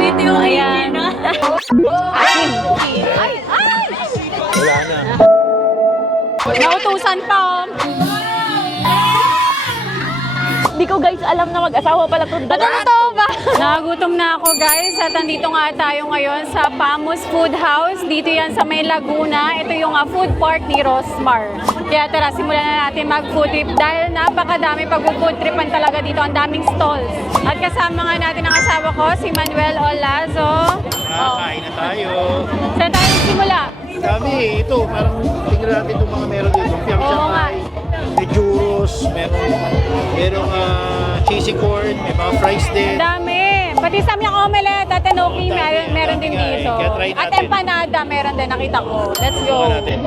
Dito yung Ayan. Asin. Ay! Ay! Wala na. Nautusan pa. Hindi ko guys alam na mag-asawa pala to. Totoo ba? Nagutom na ako guys at andito nga tayo ngayon sa Pamus Food House. Dito yan sa May Laguna. Ito yung food park ni Rosmar. Kaya tara, simulan na natin mag-food trip dahil napakadami pag-food tripan talaga dito. Ang daming stalls. At kasama nga natin ang asawa ko, si Manuel Olazo. Kain na tayo. Saan tayo simula? Dami, ito, parang tingnan natin itong mga meron dito. Piang Oo nga. Shanghai, may churros, merong cheesy corn, may mga fries din. Dami. Pati samyang omelette at enoki meron din dito. Kaya try At natin. empanada meron din, nakita ko. Let's go. Tingnan natin.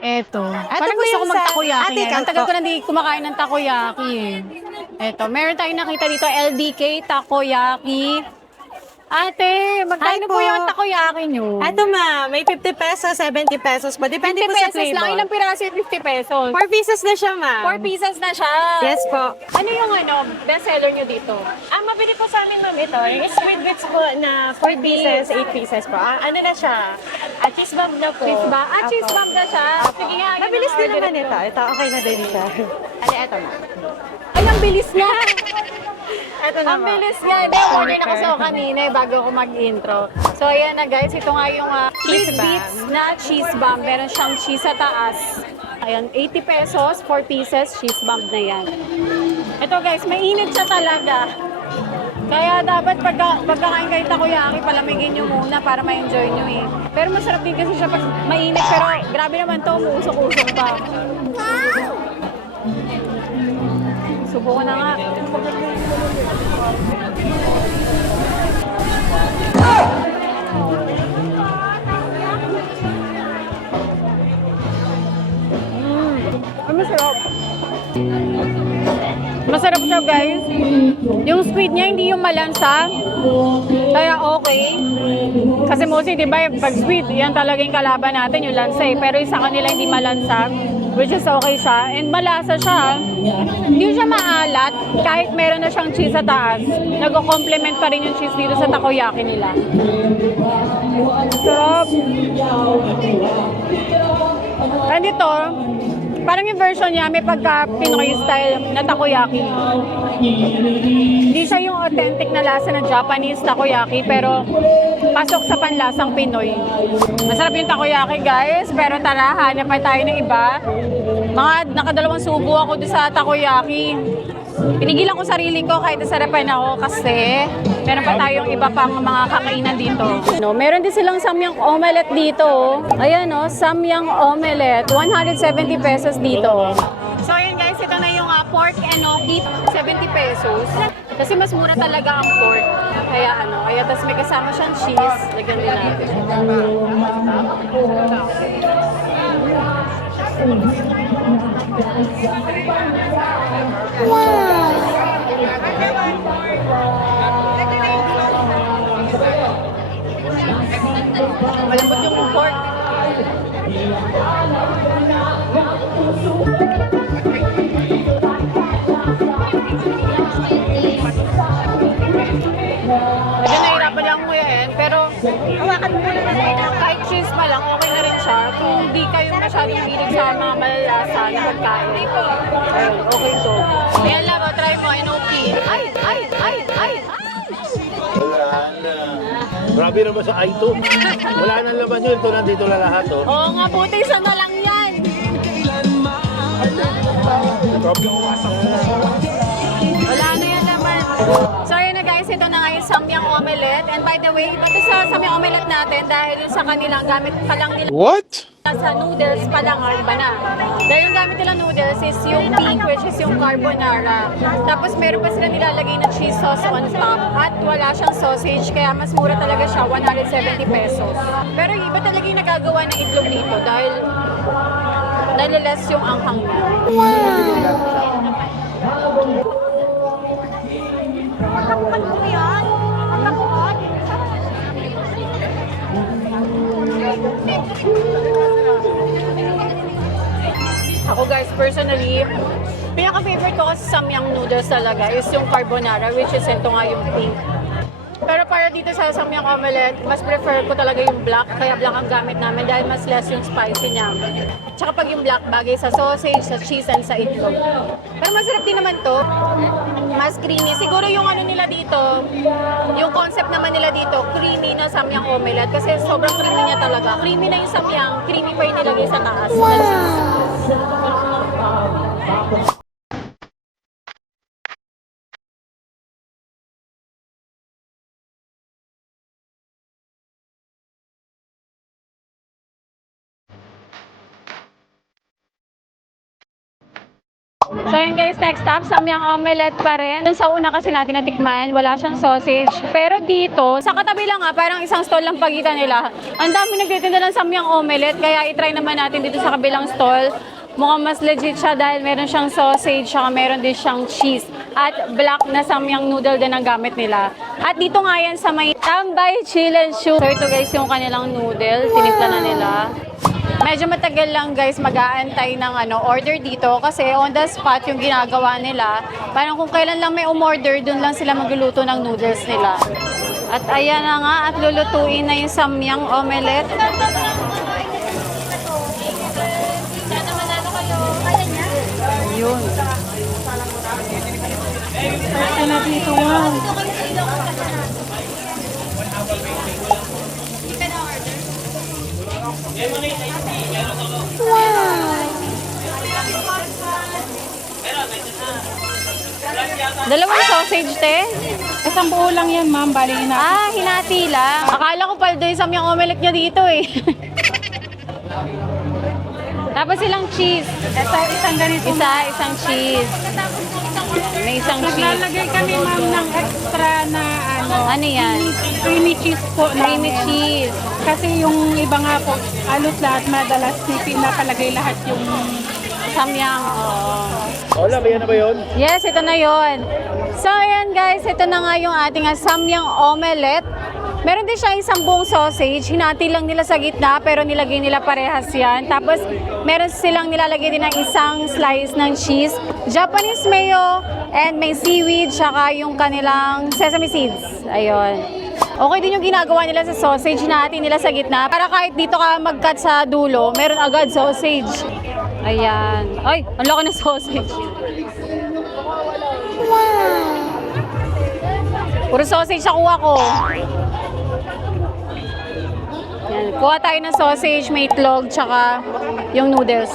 Eto. Ito Parang po gusto ko yung sa- mag-takoyaki Ate, ngayon. Ang tagal kako. ko na hindi kumakain ng takoyaki eh. Eto, meron tayong nakita dito, LDK Takoyaki. Ate, magkano Hi po po. yung takoyaki nyo? Ito ma, may 50 pesos, 70 pesos po. Depende 50 po sa pesos lang. flavor. Ilang piraso yung 50 pesos? 4 pieces na siya ma. 4 pieces na siya. Yes po. Ano yung best seller nyo dito? Mabili po sa amin ma'am ito. Yung squid bits po na 4 pieces, 8 pieces po. Ano na siya? Cheese bomb na po. Cheese ba? Apo. Cheese bomb na siya. Sige nga. Mabilis din order naman ko. ito. Ito okay na din siya. Ito ma. Ay, ang bilis na. Ito na Ang ma. bilis nga. Hindi, order na kasi ako kanina bago ako mag-intro. So, ayan na guys. Ito nga yung Cheese cheese bomb. bits na cheese bomb. Meron siyang cheese sa taas. Ayan, 80 pesos, 4 pieces, cheese bomb na yan. Ito guys, mainit siya talaga. Kaya dapat pagkakain kayo takoyaki, palamigin nyo muna para ma-enjoy nyo eh. Pero masarap din kasi siya pag mainit. Pero grabe naman to, umuusok-usok pa. Subukan na nga. Ay, masarap. Masarap siya, guys. Yung squid niya, hindi yung malansa. Kaya okay. Kasi mostly, di ba, pag squid, yan talaga yung kalaban natin, yung lansa eh. Pero yung sa kanila, hindi malansa. Which is okay siya. And malasa siya. Hindi siya maalat. Kahit meron na siyang cheese sa taas, nag-complement pa rin yung cheese dito sa takoyaki nila. Sarap. And ito, parang yung version niya, may pagka-Pinoy style na takoyaki. Hindi siya yung authentic na lasa ng Japanese takoyaki, pero pasok sa panlasang Pinoy. Masarap yung takoyaki, guys, pero tara, hanap pa tayo ng iba. Nakadalawang subo ako doon sa takoyaki. Pinigilan ko sarili ko kahit nasarapan ako kasi meron pa tayong iba pang mga kakainan dito. No, meron din silang samyang omelette dito. Ayan samyang omelette, 170 pesos dito. So ayan guys, ito na yung pork enoki, 70 pesos. Kasi mas mura talaga ang pork. Kaya tas may kasama siyang cheese. Lagyan din natin. Malambot yung pork. Medyo nahirapan lang mo yan, pero hawakan mo muna kahit cheese pa lang, okay na rin siya. Kung hindi kayo masyadong hilig sa mga malalasa na pagkain. Ayun, okay to. Ayan lang, try mo, enoki. Ay! Wala na. Grabe naman sa Aito. Wala na laman yun. Ito nandito na lahat, oh. Oo nga, buti isa na lang yan. Wala na yan naman. So ayun na guys, ito na nga yung samyang omelette. And by the way, ito sa samyang omelette natin dahil yung sa kanilang gamit pa lang nila. What? Sa noodles pa lang, iba na. Dahil yung gamit nila noodles is yung pink, which is yung carbonara. Tapos meron pa sila nilalagay na cheese sauce on top. At wala siyang sausage, kaya mas mura talaga siya, 170 pesos. Pero iba talaga yung nagagawa ng itlog dito dahil naliles yung anghang niya. Ako guys, personally, pinaka-favorite ko kasi samyang noodles talaga is yung carbonara, which is ito nga yung pink. Pero para dito sa samyang omelette, mas prefer ko talaga yung black, kaya black ang gamit namin dahil mas less yung spicy niya. Tsaka pag yung black bagay sa sausage, sa cheese, and sa itlog. Pero masarap din naman to. Mas creamy. Siguro yung ano nila dito, yung concept naman nila dito, creamy na samyang omelette kasi sobrang creamy niya talaga. Creamy na yung samyang, creamy pa yung nilagay sa taas. So yun guys, next up, samyang omelette pa rin. Dun sa una kasi natin natikman, wala siyang sausage. Pero dito, sa katabi lang parang isang stall lang pagitan nila. Ang dami nagtitinda ng samyang omelette, kaya itry naman natin dito sa kabilang stall. Mukhang mas legit siya dahil meron siyang sausage, saka meron din siyang cheese. At black na samyang noodle din ang gamit nila. At dito nga yan sa may Tambay Chill and Shoe. So ito guys yung kanilang noodle, tinimpla na nila. Medyo matagal lang guys mag-aantay ng order dito kasi on the spot yung ginagawa nila. Parang kung kailan lang may umorder, dun lang sila magluluto ng noodles nila. At ayan na nga, at lulutuin na yung samyang omelette. Yun. Ito na dito, wow. Dalawang sausage, te? Isang buo lang yan, ma'am. Bali na. Hinati lang. Akala ko paldo yung samyang omelette niya dito eh. Tapos ilang cheese. Isang ganito. Isang cheese. May isang cheese. Naglalagay kami, ma'am, ng extra na Ano yan? creamy cheese po. Creamy namin. cheese. Kasi yung iba nga po, alot lahat, madalas pinapalagay lahat yung Samyang, oo. Hola, ba yan na ba yun? Yes, ito na yon. So, ayan guys, ito na nga yung ating samyang omelette. Meron din siya isang buong sausage. Hinati lang nila sa gitna, pero nilagay nila parehas yan. Tapos, meron silang nilalagay din ng isang slice ng cheese, Japanese mayo, and may seaweed, tsaka yung kanilang sesame seeds. Ayun. Okay din yung ginagawa nila sa sausage, hinati nila sa gitna. Para kahit dito ka mag-cut sa dulo, meron agad sausage. Ayan. Ay, ang laki ng sausage. Wow! Puro sausage sa kuha ko. Yan. Kuha tayo ng sausage, may itlog, tsaka yung noodles.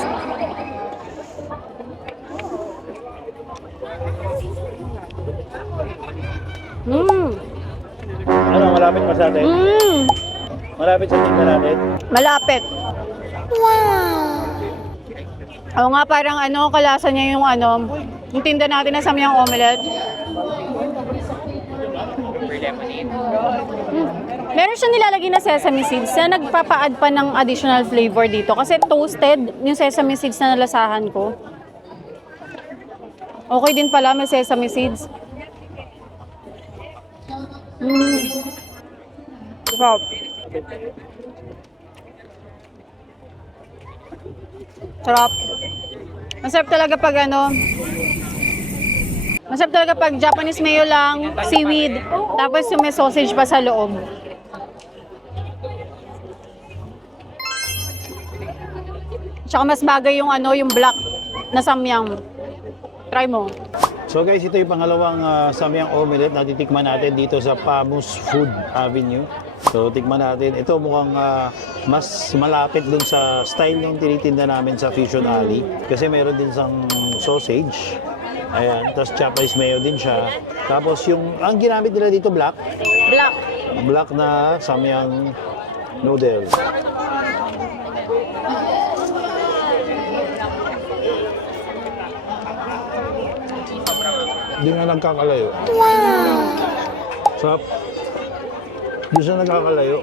Ano, malapit pa sa atin? Malapit sa tinda natin? Malapit. Wow! Oo nga, parang kalasa niya yung yung tinda natin na samyang omelette. Meron siyang nilalagay na sesame seeds na nagpapa-add pa ng additional flavor dito. Kasi toasted yung sesame seeds na nalasahan ko. Okay din pala, may sesame seeds. Sarap. Sarap. Masarap talaga pag masarap talaga pag Japanese mayo lang, seaweed, tapos yung may sausage pa sa loob. Tsaka mas bagay yung yung black na samyang. Try mo. So guys, ito yung pangalawang samyang omelette na titikman natin dito sa Pamus Food Avenue. So tikman natin. Ito mukhang mas malapit dun sa style ng tinitinda namin sa Fusion Alley. Kasi meron din sang sausage. Ayan, tapos Japanese mayo din siya. Tapos ang ginamit nila dito black. Black. Black na samyang noodles. Hindi nga nagkakalayo. Sarap. Hindi siya nagkakalayo.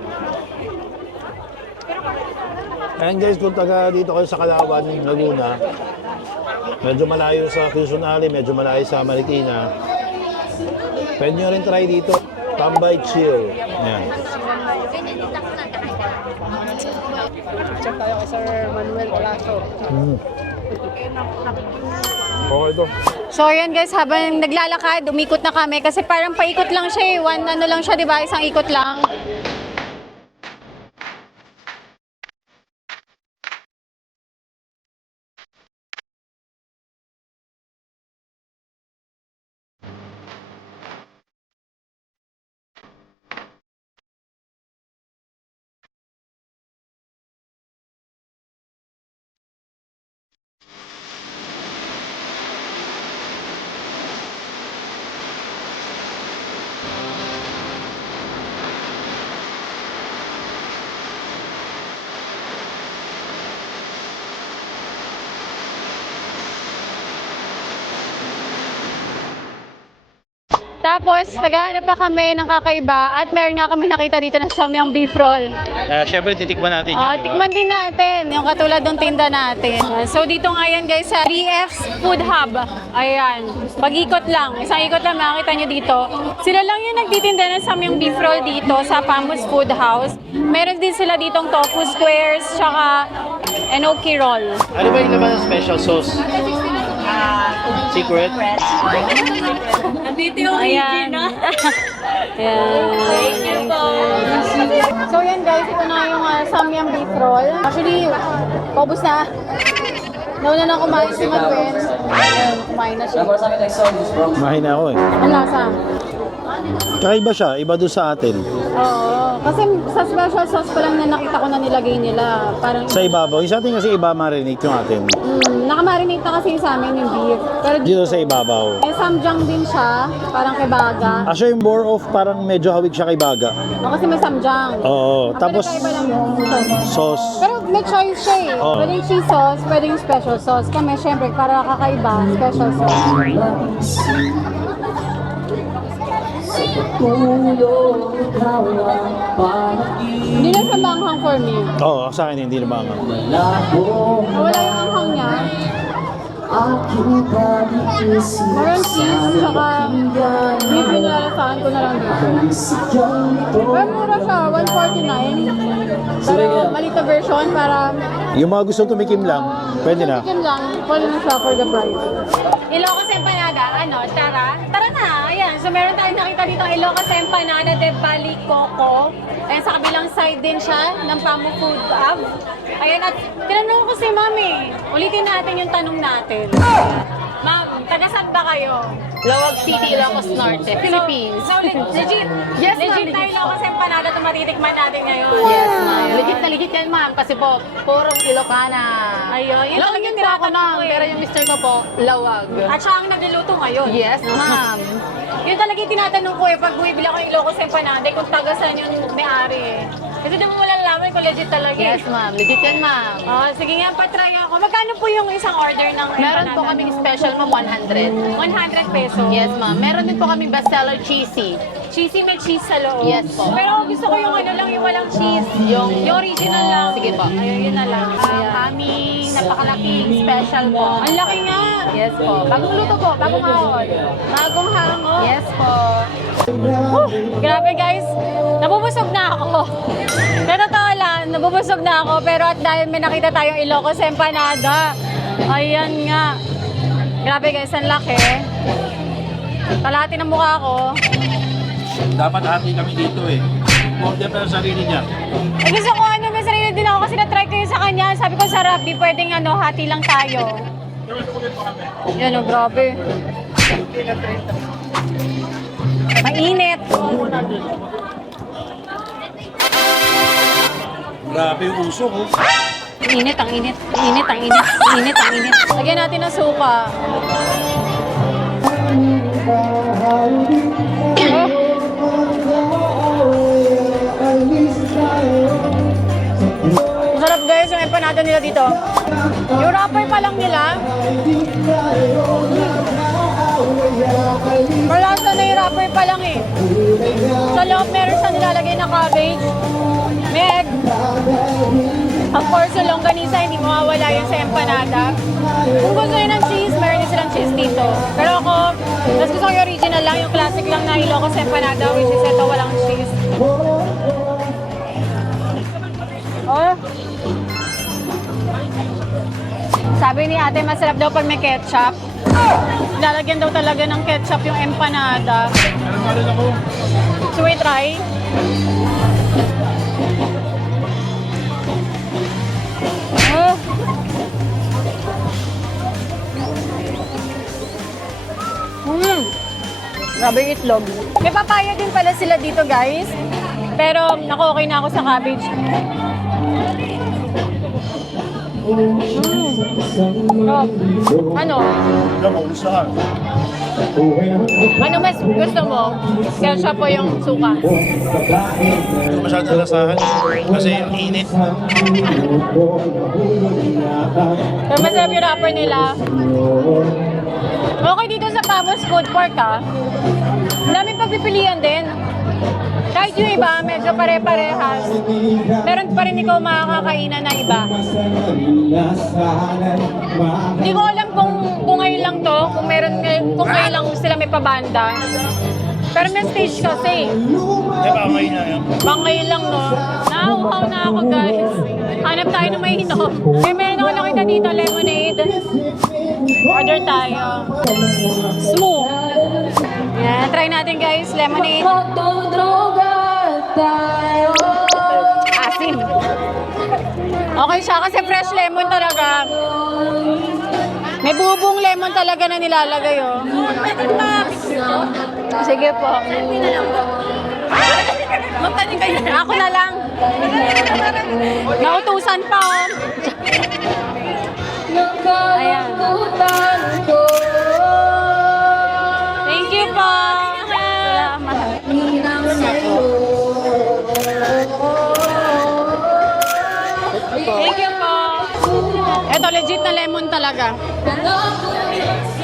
Ayan guys, kung taga dito kayo sa Kalawan, Laguna, medyo malayo sa Quezon Alley, medyo malayo sa Marikina, pwede nyo rin try dito. Tambay Chill. Ayan. Check tayo kay Sir Manuel Olaso. Okay ito. So ayan guys, habang naglalakad, umikot na kami kasi parang paikot lang siya eh. One ano lang siya, di ba? Isang ikot lang. Tapos, naghahanap pa kami ng kakaiba at meron nga kami nakita dito na samyang beef roll. Siyempre, titikman natin Tikman din natin, yung katulad ng tinda natin. So, dito nga yan guys sa 3F's Food Hub. Ayan, pag-ikot lang, isang ikot lang makikita nyo dito. Sila lang yung nagtitinda ng samyang beef roll dito sa Pamus Food House. Meron din sila ditong tofu squares, tsaka enoki roll. Ano ba yung laman ng special sauce? Secret? Nandito yung Ayan. Ayan. So yan guys, ito na yung samyang beef roll. Actually, paubos na. Nauna na kumain si Madwen. Ayan, kumain na siya. Mahina ako eh. Ang lasa. Kakaiba siya, iba doon sa atin. Oo, kasi sa special sauce pa lang na nakita ko na nilagay nila. Parang Sa ibabaw, yung sa atin kasi iba marinate yung atin. nakamarinate na kasi sa amin yung beef. Pero Dito sa ibabaw. may samjang din siya, parang kay Baga. Siya yung more of parang medyo hawig siya kay Baga. Kasi may samjang. Oo, tapos Tapos lang yung sauce. Pero may choice siya eh. Oo. Pwedeng cheese sauce, pwedeng special sauce. Kami, syempre, para kakaiba, special sauce. Hindi na siya manghang for me. Oo, sa akin hindi na mga. Wala yung anghang niya. Meron cheese, saka beef yung nalasahan ko na lang dito. Pero mura siya, 149. Pero malita version para Yung mga gusto tumikim lang, pwede na. chicken lang, pwede na siya for the price. Ilocos Empanada, tara? Tara na, ayan. So meron tayong nakita dito ang Ilocos Empanada de Bali Coco. Ayan, sa kabilang side din siya ng Pamu Food Hub. Ayan, at tinanong ko si Mami, ulitin natin yung tanong natin. Ma'am, taga-saan ba kayo? Lawag City, Ilocos Norte, Philippines. So, legit? Yes, ma'am, legit na legit. Ilocos Empanada ito matitikman natin ngayon. Yes, ma'am. Legit na legit yan, ma'am. Kasi po, purong Ilocana. Ayun, yun Lawag talaga yun yung po ako, tinatanong ma'am. ko eh. Pero yung mister ko po, lawag. At siya ang nagluluto ngayon. Yes, ma'am. Yun talaga yung tinatanong ko eh, pag bumibili ako ng Ilocos Empanada, kung taga saan yung may-ari eh. Kasi di mo malalaman kung legit talaga eh. Yes, ma'am. Legit yan, ma'am. Sige nga, patry ako. Magkano po yung isang order ng Meron po empanada? kaming special, ma'am, 100. 100 pesos. Yes, ma'am. Meron din po kami bestseller cheesy. Cheesy, may cheese sa loob. Yes po. Pero gusto ko yung lang, yung walang cheese. Yung original lang. Sige po. Ayun, yun na lang. Aming napakalaking special po. Ang laki nga. Yes po. Bagong luto po. Bagong hawon. Bagong hango. Yes po. Grabe guys, nabubusog na ako. Sa totoo lang, nabubusog na ako. Pero at dahil may nakita tayong Ilocos Empanada, ayan nga. Grabe guys, ang laki. Kalahati ng mukha ko. Dapat hati kami dito eh. Order pa sa sarili niya. Gusto ko may sarili din ako kasi na-try ko yun sa kanya. Sabi ko sarap, di pwedeng hati lang tayo. Yan grabe. Mainit. Grabe yung uso ko. Init, ang init. Init, ang init. Init, ang init. Lagyan natin ng suka. Masarap guys yung empanada nila dito. Yung wrapper pa lang nila. Malasa na yung wrapper pa lang eh. Sa loob meron siya nilalagay na cabbage, may egg. Of course, yung longganisa, hindi mawawala yun sa empanada. Kung gusto nyo ng cheese, meron din silang cheese dito. Pero ako, mas gusto ko yung original lang, yung classic lang na Ilocos empanada, which is ito, walang cheese. Oh. Sabi ni ate, masarap daw pag may ketchup. Lalagyan daw talaga ng ketchup yung empanada. So we try. Oh. Grabe yung itlog. May papaya din pala sila dito guys. Pero naku, okay na ako sa cabbage. Oh. Ano? Ano mas gusto mo? Ketchup po yung suka? Hindi ko masyadong lasahan kasi ang init. Pero masarap yung wrapper nila. Okay dito sa Pamos Food Court ah. Ang daming pagpipilian din. Kahit yung iba, medyo pare-parehas. Meron pa rin ikaw makakainan na iba. Hindi ko alam kung ngayon lang to, kung ngayon lang sila may pabanda. Pero may stage kasi. Hindi ba ngayon na yun? Bang ngayon lang no. Nauhaw na ako guys. Hanap tayo ng mainom. May meron ako nakita dito, lemonade. Order tayo. Smooth. Yan, try natin guys, lemonade. Asim. Okay siya kasi fresh lemon talaga. May bubong lemon talaga na nilalagay oh. Sige po. Magtanim kayo. Ako na lang. Nautusan pa oh. Ayan. Thank you po. Thank you po. Ito legit na lemon talaga.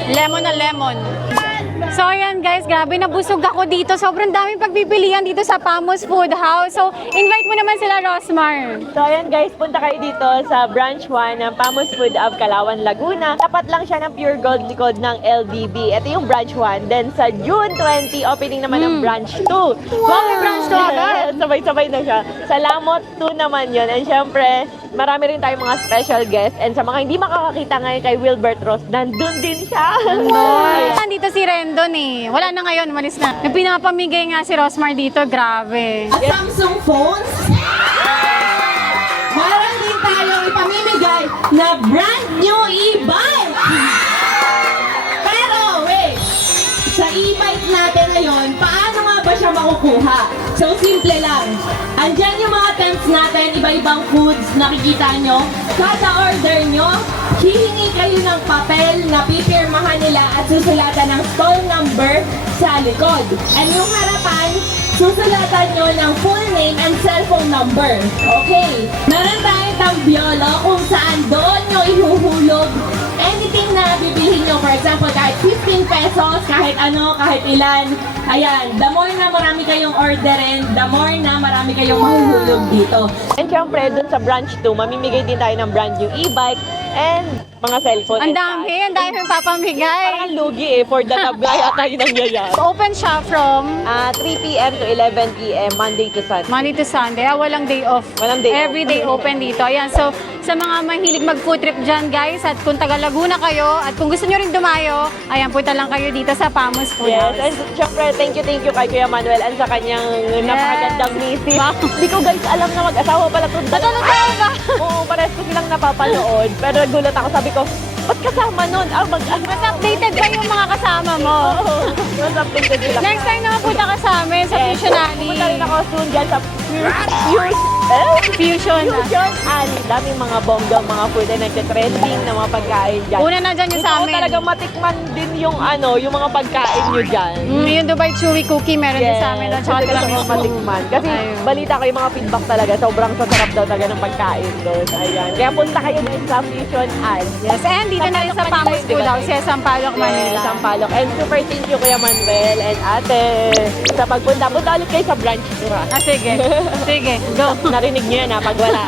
Lemon na lemon. So ayan guys, grabe nabusog ako dito. Sobrang daming pagpipilian dito sa Pamos Food House. So invite mo naman sila, Rosmar. So ayan guys, punta kayo dito sa branch 1 ng Pamos Food of Calauan, Laguna. Tapat lang siya ng Pure Gold likod ng LDB. Ito yung branch 1. Then sa June 20, opening naman ng branch 2. Wow, may branch 2 agad. Sabay-sabay na siya. Sa Lamot 2 naman yun. And syempre, marami rin tayong mga special guests. And sa mga hindi makakakita ngayon kay Wilbert Ross, nandun din siya. Nandito si Rendon eh. Wala na ngayon, malis na. Pinapamigay nga si Rosmar dito, grabe. Samsung phones. Meron din tayong ipamimigay na brand new e-bike. Pero wait, sa e-bike natin ngayon, paano nga ba siya makukuha? So simple lang. Andyan yung mga tents natin, iba-ibang foods, nakikita nyo. Kada order nyo, hihingi kayo ng papel na pipirmahan nila at susulatan ng stall number sa likod. And yung harapan, susulatan nyo ng full name and cellphone number. Okay. Meron tayong tambyolo kung saan doon nyo ihuhulog anything na bibilhin nyo. For example, kahit 15 pesos, kahit ano, kahit ilan. Ayan, the more na marami kayong orderin, the more na marami kayong mahuhulog dito. And syempre, dun sa branch 2, mamimigay din tayo ng brand new e-bike and mga cellphone. Ang and dami, cash. ang dami yung papamigay. Parang lugi eh, for the nabaya tayo nangyayari. Open siya from 3 p.m. to 11 p.m. Monday to Sunday. Monday to Sunday. Walang day off. Walang day off. Every day open dito. Ayan, so sa mga mahilig mag-food trip dyan guys, at kung taga Laguna kayo, at kung gusto nyo rin dumayo, ayan, punta lang kayo dito sa Pamos Food Yes, House. and syempre, thank you kay Kuya Manuel and sa kanyang napakagandang misis. Hindi ko guys alam na mag-asawa pala to. Totoo ba? Oo, pares ko silang napapanood. Pero nagulat ako, sabi ko, Ba't kasama nun? Mas updated pa yung mga kasama mo. Mas updated sila. Next time na mapunta ka sa amin sa Fusion Alley. Pumunta rin ako soon dyan sa Fusion. Fusion Alley. Daming mga bonggang mga food na nagtitrending na mga pagkain dyan. Una na dyan yung Gusto sa ko amin. talagang matikman din yung yung mga pagkain nyo dyan. Yung Dubai Chewy Cookie meron din sa amin. At saka gusto ko tiramisu. matikman. Kasi Ayun. balita ko yung mga feedback talaga. Sobrang sasarap daw talaga ng pagkain doon. Ayan. Kaya punta kayo din sa Fusion Alley. Yes, and dito na rin sa Pamus Food House, sa Sampaloc, Manila. Sampaloc. And super thank you Kuya Manuel and ate sa pagpunta. Punta ulit kayo sa branch 2 ha. Ah, sige. Sige, go. Narinig nyo yan ha pag wala.